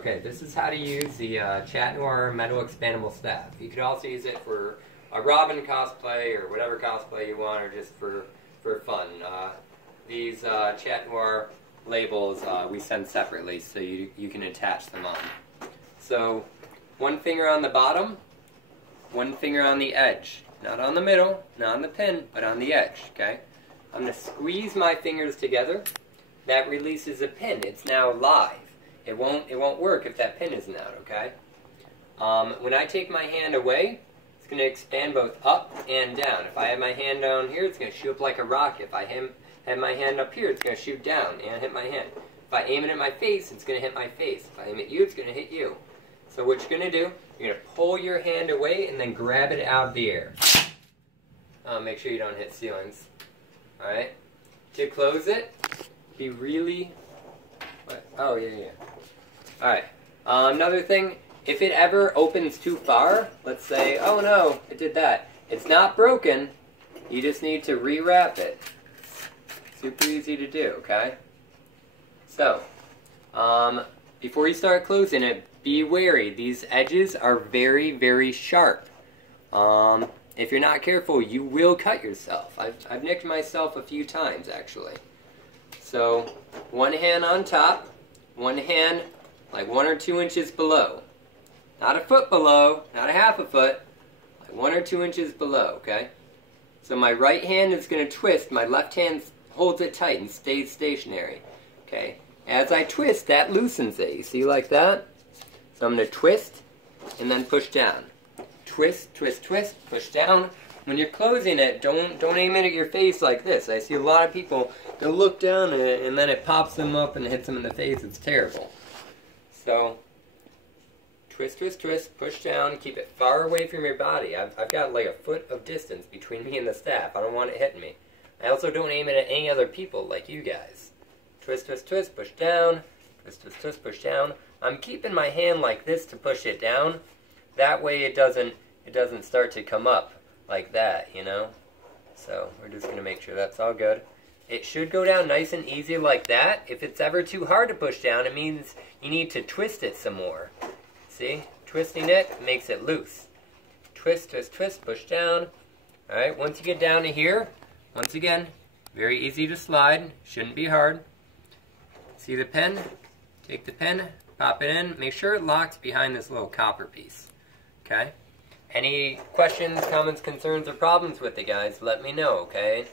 Okay, this is how to use the Chat Noir metal expandable staff. You could also use it for a Robin cosplay or whatever cosplay you want, or just for fun. These Chat Noir labels we send separately, so you can attach them on. So, one finger on the bottom, one finger on the edge. Not on the middle, not on the pin, but on the edge, okay? I'm going to squeeze my fingers together. That releases a pin. It's now live. It won't work if that pin isn't out, okay? When I take my hand away, it's going to expand both up and down. If I have my hand down here, it's going to shoot up like a rocket. If I have my hand up here, it's going to shoot down and hit my hand. If I aim it at my face, it's going to hit my face. If I aim at you, it's going to hit you. So what you're going to do, you're going to pull your hand away and then grab it out of the air. Make sure you don't hit ceilings. Alright? To close it, be really... What? Oh, yeah. Alright. Another thing, if it ever opens too far, let's say, oh no, it did that. It's not broken. You just need to rewrap it. Super easy to do, okay? So, before you start closing it, be wary. These edges are very, very sharp. If you're not careful, you will cut yourself. I've nicked myself a few times, actually. So, one hand on top, one hand like 1 or 2 inches below. Not a foot below, not a half a foot, like 1 or 2 inches below, okay? So my right hand is going to twist, my left hand holds it tight and stays stationary, okay? As I twist, that loosens it. You see like that? So I'm going to twist and then push down. Twist, twist, twist, push down. When you're closing it, don't aim it at your face like this. I see a lot of people, they'll look down at it and then it pops them up and hits them in the face. It's terrible. So, twist, twist, twist, push down, keep it far away from your body. I've got like a foot of distance between me and the staff. I don't want it hitting me. I also don't aim it at any other people like you guys. Twist, twist, twist, push down. Twist, twist, twist, push down. I'm keeping my hand like this to push it down. That way it doesn't start to come up like that, you know? So we're just going to make sure that's all good. It should go down nice and easy like that. If it's ever too hard to push down, it means you need to twist it some more. See? Twisting it makes it loose. Twist, twist, twist, push down. Alright, once you get down to here, once again, very easy to slide. Shouldn't be hard. See the pen? Take the pen, pop it in. Make sure it locks behind this little copper piece. Okay? Any questions, comments, concerns, or problems with it, guys, let me know, okay?